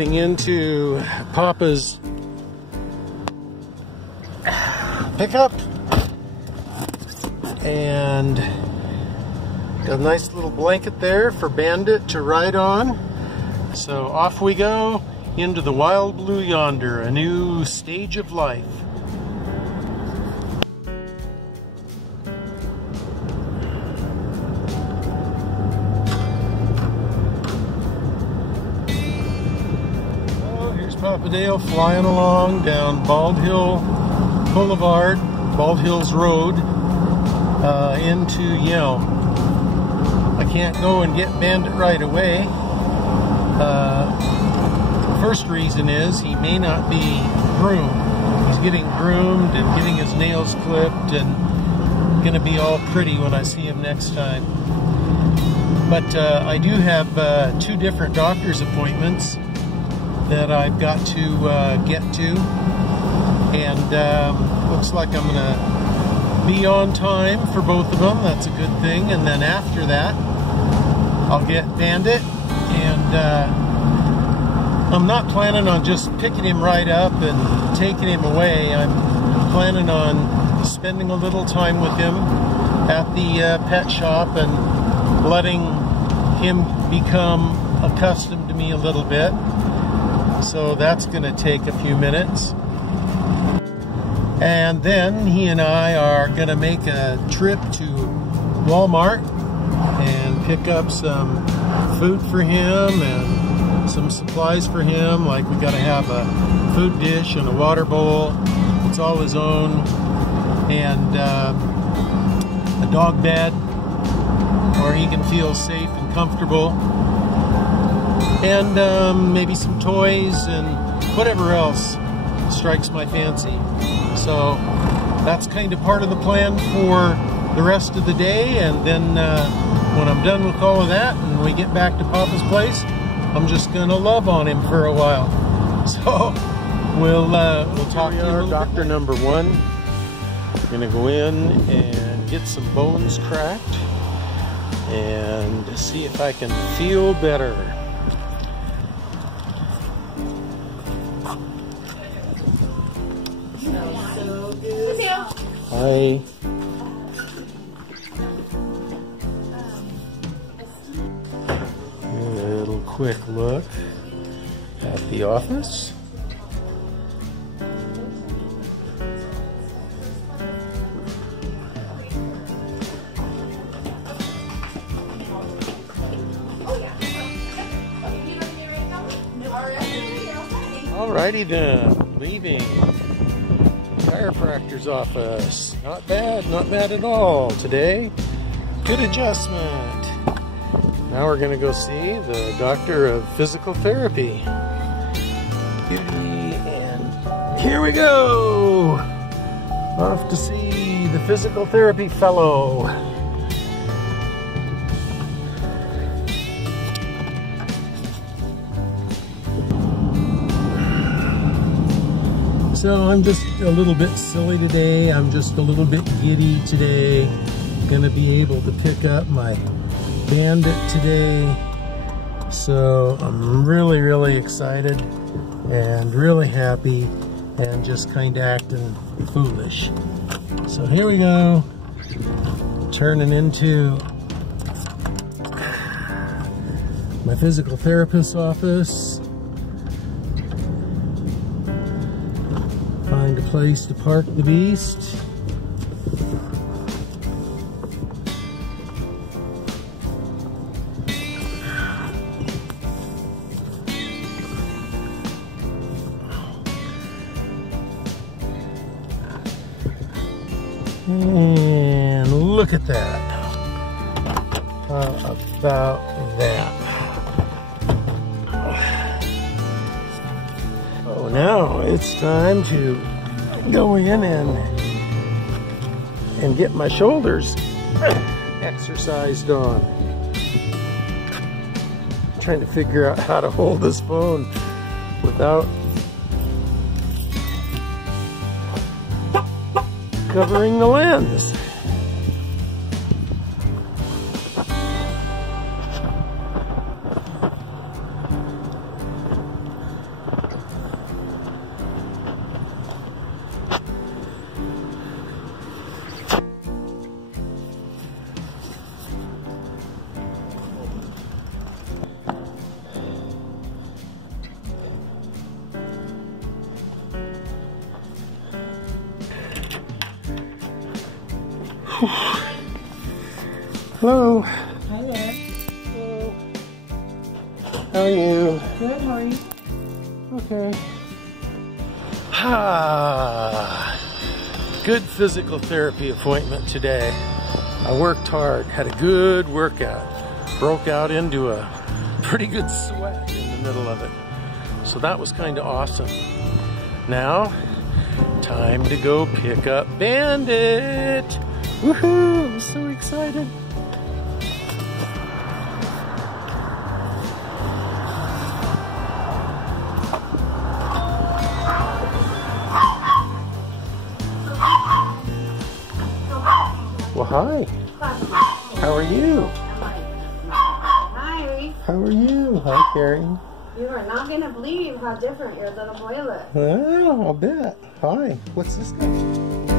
getting into Papa's pickup, and got a nice little blanket there for Bandit to ride on. So off we go into the wild blue yonder, a new stage of life. Dale flying along down Bald Hill Boulevard, Bald Hills Road, into Yelm. I can't go and get Bandit right away. The first reason is he may not be groomed. He's getting groomed and getting his nails clipped and going to be all pretty when I see him next time. But I do have 2 different doctor's appointments that I've got to get to, and looks like I'm gonna be on time for both of them. That's a good thing. And then after that I'll get Bandit, and I'm not planning on just picking him right up and taking him away. I'm planning on spending a little time with him at the pet shop and letting him become accustomed to me a little bit. So that's going to take a few minutes. And then he and I are going to make a trip to Walmart and pick up some food for him and some supplies for him. Like, we got to have a food dish and a water bowl. It's all his own. And a dog bed where he can feel safe and comfortable. And maybe some toys and whatever else strikes my fancy. So that's kind of part of the plan for the rest of the day. And then when I'm done with all of that and we get back to Papa's place, I'm just gonna love on him for a while. So we'll talk to you a little bit. Doctor number 1. Gonna go in and get some bones cracked and see if I can feel better. Hi. A little quick look at the office. Alrighty then, leaving chiropractor's office. Not bad at all today. Good adjustment. Now we're gonna go see the doctor of physical therapy. And here we go. Off to see the physical therapy fellow. So I'm just a little bit silly today. I'm just a little bit giddy today. Gonna be able to pick up my Bandit today. So I'm really excited and really happy and just kind of acting foolish. So here we go. Turning into my physical therapist's office. Find a place to park the beast. And look at that. How about that? Oh, now it's time to go in and get my shoulders exercised on. I'm trying to figure out how to hold this phone without covering the lens. Hello. Hi there. Hello. How are you? Good, how are you? Okay. Good physical therapy appointment today. I worked hard, had a good workout, broke out into a pretty good sweat in the middle of it. So that was kind of awesome. Now, time to go pick up Bandit. Woohoo! I'm so excited. Well, hi. How are you? Hi. How are you? Hi, Carrie. You are not going to believe how different your little boy looks. Well, I'll bet. Hi. What's this guy?